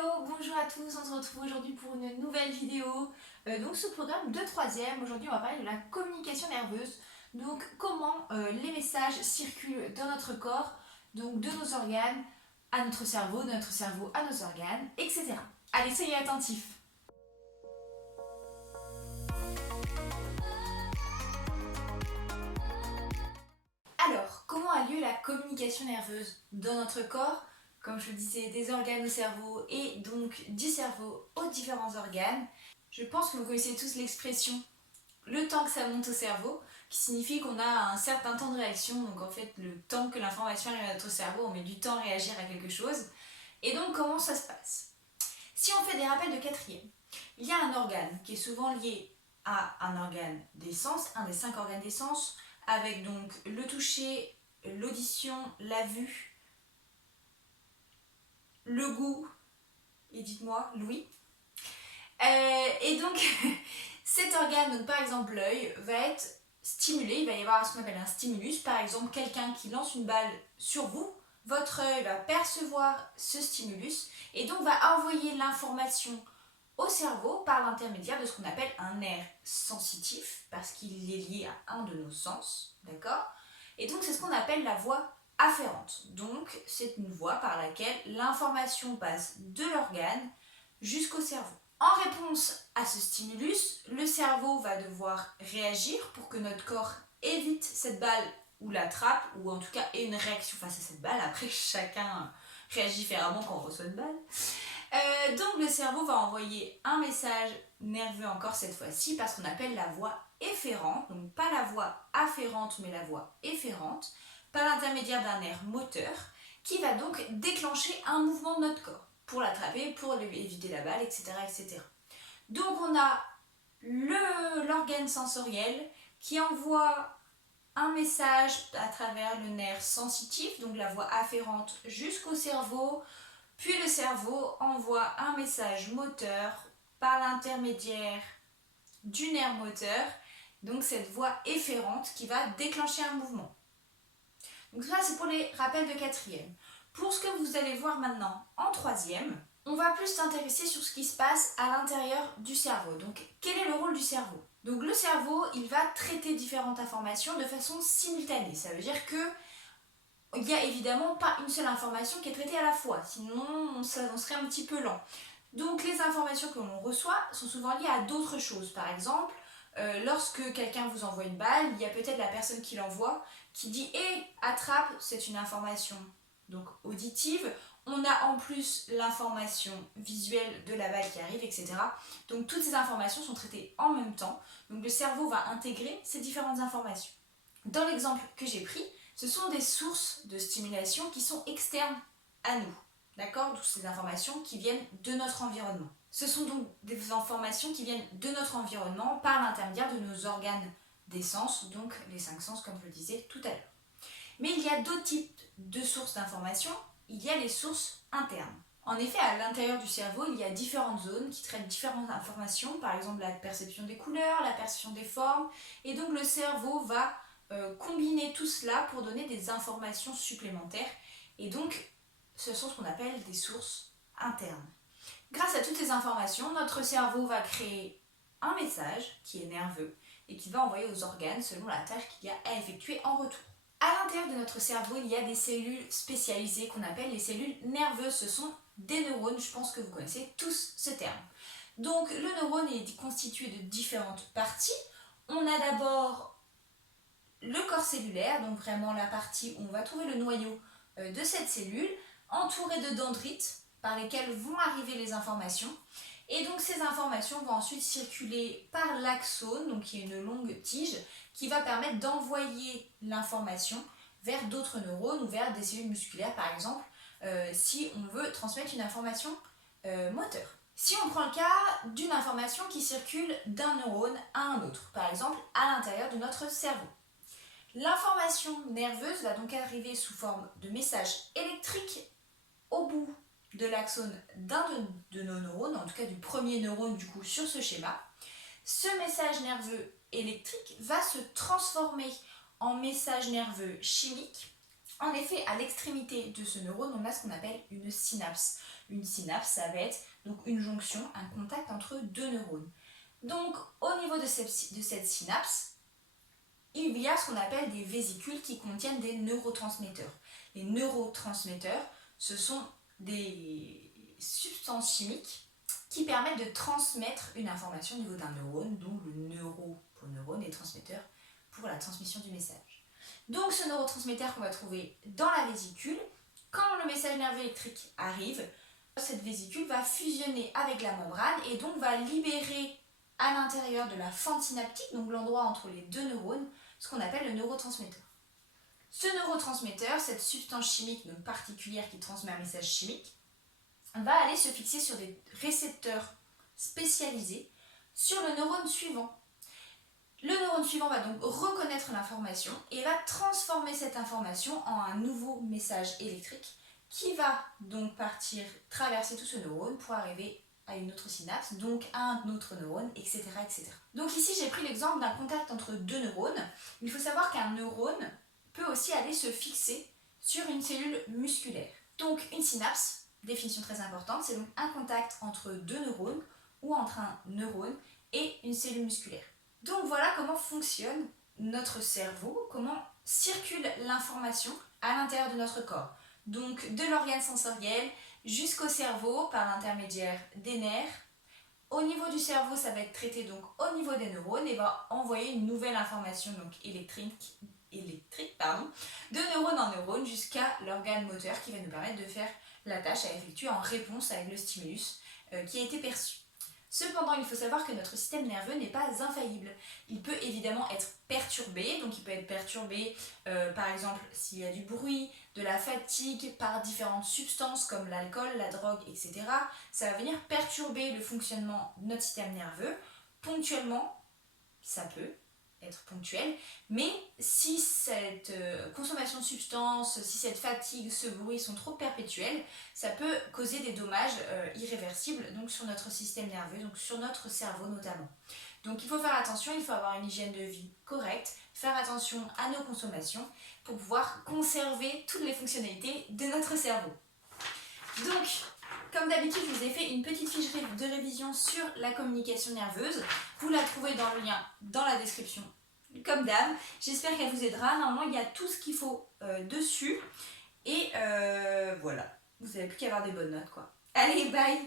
Hello, bonjour à tous, on se retrouve aujourd'hui pour une nouvelle vidéo. Donc ce programme de 3e, aujourd'hui on va parler de la communication nerveuse. Donc comment les messages circulent dans notre corps, donc de nos organes à notre cerveau, de notre cerveau à nos organes, etc. Allez, soyez attentifs. Alors, comment a lieu la communication nerveuse dans notre corps? Comme je le disais, des organes au cerveau et donc du cerveau aux différents organes. Je pense que vous connaissez tous l'expression le temps que ça monte au cerveau, qui signifie qu'on a un certain temps de réaction. Donc en fait, le temps que l'information arrive à notre cerveau, on met du temps à réagir à quelque chose. Et donc comment ça se passe? Si on fait des rappels de 4e, il y a un organe qui est souvent lié à un organe des sens, un des 5 organes des sens, avec donc le toucher, l'audition, la vue, le goût, et dites-moi, l'ouïe. Et donc, cet organe, donc par exemple l'œil, va être stimulé, il va y avoir ce qu'on appelle un stimulus. Par exemple, quelqu'un qui lance une balle sur vous, votre œil va percevoir ce stimulus et donc va envoyer l'information au cerveau par l'intermédiaire de ce qu'on appelle un nerf sensitif, parce qu'il est lié à un de nos sens, d'accord? Et donc c'est ce qu'on appelle la voie afférente. Donc c'est une voie par laquelle l'information passe de l'organe jusqu'au cerveau. En réponse à ce stimulus, le cerveau va devoir réagir pour que notre corps évite cette balle ou l'attrape, ou en tout cas ait une réaction face à cette balle. Après, chacun réagit différemment quand on reçoit une balle. Donc le cerveau va envoyer un message nerveux encore cette fois-ci par ce qu'on appelle la voie efférente, donc pas la voie afférente mais la voie efférente, par l'intermédiaire d'un nerf moteur qui va donc déclencher un mouvement de notre corps pour l'attraper, pour éviter la balle, etc. etc. Donc on a l'organe sensoriel qui envoie un message à travers le nerf sensitif, donc la voie afférente jusqu'au cerveau, puis le cerveau envoie un message moteur par l'intermédiaire du nerf moteur, donc cette voie efférente qui va déclencher un mouvement. Donc ça c'est pour les rappels de 4e. Pour ce que vous allez voir maintenant en 3e, on va plus s'intéresser sur ce qui se passe à l'intérieur du cerveau. Donc quel est le rôle du cerveau? Donc le cerveau, il va traiter différentes informations de façon simultanée. Ça veut dire que il n'y a évidemment pas une seule information qui est traitée à la fois, sinon on serait un petit peu lent. Donc les informations que l'on reçoit sont souvent liées à d'autres choses. Par exemple, lorsque quelqu'un vous envoie une balle, il y a peut-être la personne qui l'envoie qui dit « Hé, attrape », c'est une information donc auditive. On a en plus l'information visuelle de la balle qui arrive, etc. Donc toutes ces informations sont traitées en même temps. Donc le cerveau va intégrer ces différentes informations. Dans l'exemple que j'ai pris, ce sont des sources de stimulation qui sont externes à nous. D'accord? Toutes ces informations qui viennent de notre environnement. Ce sont donc des informations qui viennent de notre environnement par l'intermédiaire de nos organes des sens, donc les 5 sens comme je le disais tout à l'heure. Mais il y a d'autres types de sources d'informations. Il y a les sources internes. En effet, à l'intérieur du cerveau, il y a différentes zones qui traitent différentes informations, par exemple la perception des couleurs, la perception des formes, et donc le cerveau va combiner tout cela pour donner des informations supplémentaires, et donc ce sont ce qu'on appelle des sources internes. Grâce à toutes ces informations, notre cerveau va créer un message qui est nerveux et qui va envoyer aux organes selon la tâche qu'il y a à effectuer en retour. À l'intérieur de notre cerveau, il y a des cellules spécialisées qu'on appelle les cellules nerveuses. Ce sont des neurones, je pense que vous connaissez tous ce terme. Donc le neurone est constitué de différentes parties. On a d'abord le corps cellulaire, donc vraiment la partie où on va trouver le noyau de cette cellule, entouré de dendrites par lesquelles vont arriver les informations. Et donc ces informations vont ensuite circuler par l'axone, donc qui est une longue tige, qui va permettre d'envoyer l'information vers d'autres neurones ou vers des cellules musculaires par exemple, si on veut transmettre une information moteur. Si on prend le cas d'une information qui circule d'un neurone à un autre, par exemple à l'intérieur de notre cerveau. L'information nerveuse va donc arriver sous forme de message électrique au bout de l'axone d'un de nos neurones, en tout cas du premier neurone du coup sur ce schéma. Ce message nerveux électrique va se transformer en message nerveux chimique En effet, à l'extrémité de ce neurone, on a ce qu'on appelle une synapse. Une synapse, ça va être donc une jonction, un contact entre deux neurones. Donc, au niveau de cette synapse, il y a ce qu'on appelle des vésicules qui contiennent des neurotransmetteurs. Les neurotransmetteurs, ce sont des substances chimiques qui permettent de transmettre une information au niveau d'un neurone, donc le neuro pour neurone et transmetteur pour la transmission du message. Donc ce neurotransmetteur qu'on va trouver dans la vésicule, quand le message nerveux électrique arrive, cette vésicule va fusionner avec la membrane et donc va libérer à l'intérieur de la fente synaptique, donc l'endroit entre les deux neurones, ce qu'on appelle le neurotransmetteur. Ce neurotransmetteur, cette substance chimique donc particulière qui transmet un message chimique, va aller se fixer sur des récepteurs spécialisés sur le neurone suivant. Le neurone suivant va donc reconnaître l'information et va transformer cette information en un nouveau message électrique qui va donc partir traverser tout ce neurone pour arriver à une autre synapse, donc à un autre neurone, etc. etc. Donc ici j'ai pris l'exemple d'un contact entre deux neurones. Il faut savoir qu'un neurone peut aussi aller se fixer sur une cellule musculaire. Donc une synapse, définition très importante, c'est donc un contact entre deux neurones ou entre un neurone et une cellule musculaire. Donc voilà comment fonctionne notre cerveau, comment circule l'information à l'intérieur de notre corps. Donc de l'organe sensoriel jusqu'au cerveau par l'intermédiaire des nerfs. Au niveau du cerveau, ça va être traité donc au niveau des neurones et va envoyer une nouvelle information donc électrique de neurone en neurone jusqu'à l'organe moteur qui va nous permettre de faire la tâche à effectuer en réponse avec le stimulus qui a été perçu. Cependant, il faut savoir que notre système nerveux n'est pas infaillible. Il peut évidemment être perturbé, donc il peut être perturbé par exemple s'il y a du bruit, de la fatigue, par différentes substances comme l'alcool, la drogue, etc. Ça va venir perturber le fonctionnement de notre système nerveux. Ponctuellement, ça peut être ponctuel, mais si cette consommation de substances, si cette fatigue, ce bruit sont trop perpétuels, ça peut causer des dommages irréversibles donc sur notre système nerveux, donc sur notre cerveau notamment. Donc il faut faire attention, il faut avoir une hygiène de vie correcte, faire attention à nos consommations pour pouvoir conserver toutes les fonctionnalités de notre cerveau. Donc, comme d'habitude, je vous ai fait une petite fiche de révision sur la communication nerveuse. Vous la trouvez dans le lien dans la description, comme d'hab. J'espère qu'elle vous aidera. Normalement, il y a tout ce qu'il faut dessus. Et voilà, vous n'avez plus qu'à avoir des bonnes notes, quoi. Allez, bye!